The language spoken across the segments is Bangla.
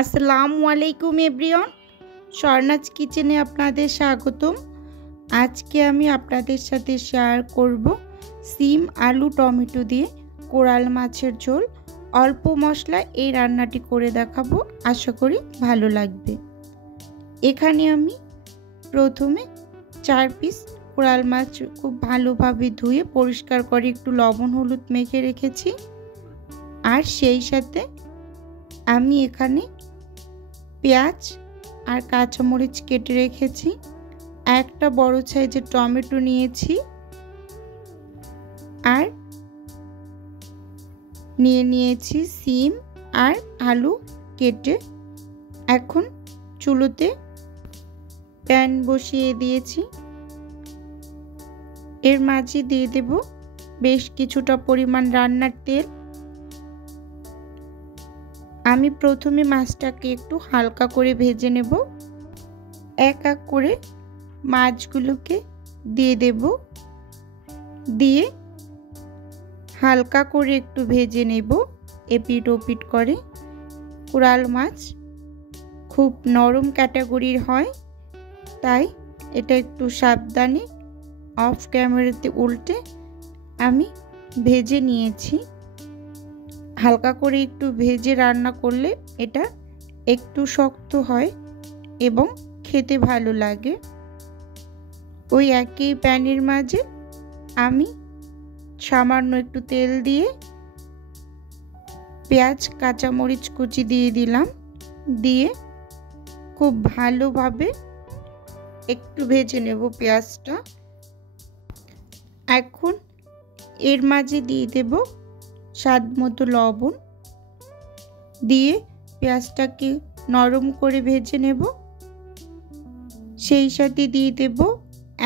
আসসালামু আলাইকুম এভরিওয়ান, স্বর্ণাজ কিচেনে আপনাদের স্বাগতম। আজকে আমি আপনাদের সাথে শেয়ার করব সিম আলু টমেটো দিয়ে কোরাল মাছের ঝোল। অল্প মশলায় এই রান্নাটি করে দেখাবো, আশা করি ভালো লাগবে। এখানে আমি প্রথমে 4 পিস কোরাল মাছ খুব ভালোভাবে ধুয়ে পরিষ্কার করে একটু লবণ হলুদ মেখে রেখেছি। আর সেই সাথে আমি এখানে পেঁয়াজ আর কাঁচামরিচ কেটে রেখেছি। একটা বড় সাইজের টমেটো নিয়েছি আর নিয়েছি সিম আর আলু কেটে। এখন চুলোতে প্যান বসিয়ে দিয়েছি। এর মাঝে দিয়ে দেব বেশ কিছুটা পরিমাণ রান্নার তেল। আমি প্রথমে মাছটাকে একটু হালকা করে ভেজে নেব। এক এক করে মাছগুলোকে দিয়ে দেব, দিয়ে হালকা করে একটু ভেজে নেব এপিট ওপিট করে। কোরাল মাছ খুব নরম ক্যাটাগরির হয়, তাই এটা একটু সাবধানে অফ ক্যামেরাতে উল্টে আমি ভেজে নিয়েছি। হালকা করে একটু ভেজে রান্না করলে এটা একটু শক্ত হয় এবং খেতে ভালো লাগে। ওই একই প্যানের মাঝে আমি সামান্য একটু তেল দিয়ে পেঁয়াজ কাঁচামরিচ কুচি দিয়ে দিলাম, দিয়ে খুব ভালোভাবে একটু ভেজে নেব পেঁয়াজটা। এখন এর মাঝে দিয়ে দেব স্বাদ মতো লবণ, দিয়ে পেঁয়াজটাকে নরম করে ভেজে নেব। সেই সাথে দিয়ে দেব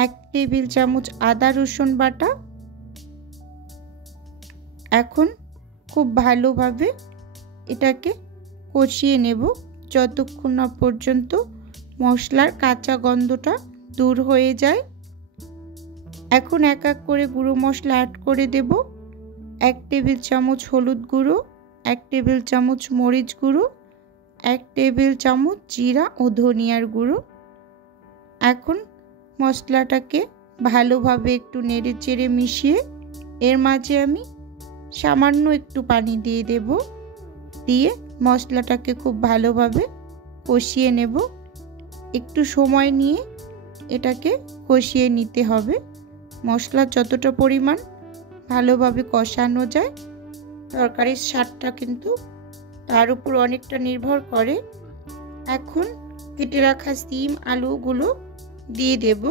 1 টেবিল চামচ আদা রসুন বাটা। এখন খুব ভালোভাবে এটাকে কষিয়ে নেব যতক্ষণ না পর্যন্ত মশলার কাঁচা গন্ধটা দূর হয়ে যায়। এখন এক এক করে গুঁড়ো মশলা অ্যাড করে দেব। 1 টেবিল চামচ হলুদ গুঁড়ো, 1 টেবিল চামচ মরিচ গুঁড়ো, 1 টেবিল চামচ জিরা ও ধনিয়ার গুঁড়ো। এখন মশলাটাকে ভালোভাবে একটু নেড়ে চেড়ে মিশিয়ে এর মাঝে আমি সামান্য একটু পানি দিয়ে দেব, দিয়ে মশলাটাকে খুব ভালোভাবে কষিয়ে নেব। একটু সময় নিয়ে এটাকে কষিয়ে নিতে হবে। মশলা যতটা পরিমাণ ভালোভাবে কষানো যায়, তরকারির স্বাদটা কিন্তু তার উপর অনেকটা নির্ভর করে। এখন কেটে রাখা সিম আলুগুলো দিয়ে দেব।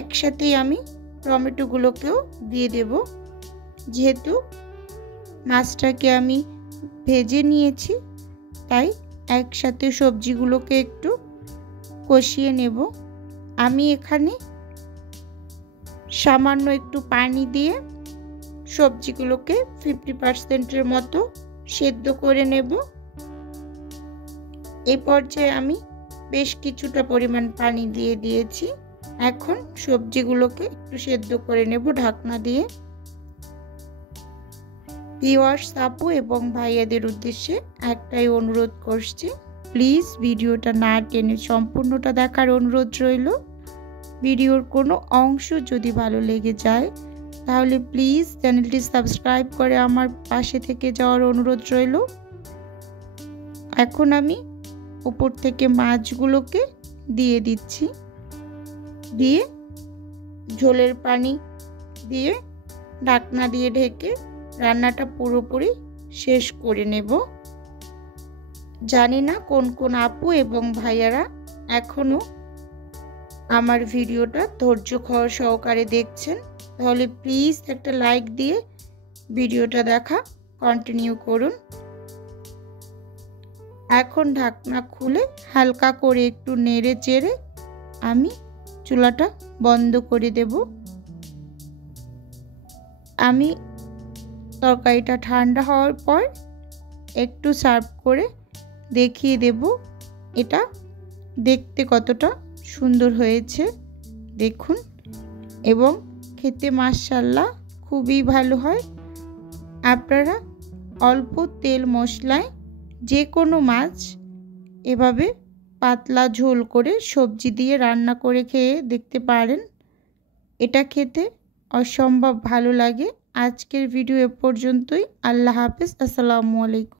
একসাথে আমি টমেটোগুলোকেও দিয়ে দেব। যেহেতু মাছটাকে আমি ভেজে নিয়েছি, তাই একসাথে সবজিগুলোকে একটু কষিয়ে নেব। আমি এখানে সামান্য একটু পানি দিয়ে সবজিগুলোকে 50% মতো সেদ্ধ করে নেব। এই পর্যায়ে আমি বেশ কিছুটা পরিমাণ পানি দিয়ে দিয়েছি। এখন সবজিগুলোকে একটু সেদ্ধ করে নেব ঢাকনা দিয়ে। ভিউয়ার্স আপু এবং ভাইয়াদের উদ্দেশ্যে একটাই অনুরোধ করছি, প্লিজ ভিডিওটা না টেনে সম্পূর্ণটা দেখার অনুরোধ রইল। ভিডিওর কোনো অংশ যদি ভালো লেগে যায় তাহলে প্লিজ চ্যানেলটি সাবস্ক্রাইব করে আমার পাশে থেকে যাওয়ার অনুরোধ রইল। এখন আমি উপর থেকে মাছগুলোকে দিয়ে দিচ্ছি, দিয়ে ঝোলের পানি দিয়ে ঢাকনা দিয়ে ঢেকে রান্নাটা পুরোপুরি শেষ করে নেব। জানি না কোন কোন আপু এবং ভাইয়ারা এখনো আমার ভিডিওটা ধৈর্য সহকারে দেখছেন, তাহলে প্লিজ একটা লাইক দিয়ে ভিডিওটা দেখা কন্টিনিউ করুন। এখন ঢাকনা খুলে হালকা করে একটু নেড়ে চেড়ে আমি চুলাটা বন্ধ করে দেব। আমি তরকারিটা ঠান্ডা হওয়ার পর একটু সার্ভ করে দেখিয়ে দেব এটা দেখতে কতটা সুন্দর হয়েছে দেখুন, এবং খেতে মাশাআল্লাহ খুবই ভালো হয়। আপনারা অল্প তেল মশলায় যে কোনো মাছ এভাবে পাতলা ঝোল করে সবজি দিয়ে রান্না করে খেয়ে দেখতে পারেন। এটা খেতে অসম্ভব ভালো লাগে। আজকের ভিডিও এ পর্যন্তই। আল্লাহ হাফেজ। আসসালামু আলাইকুম।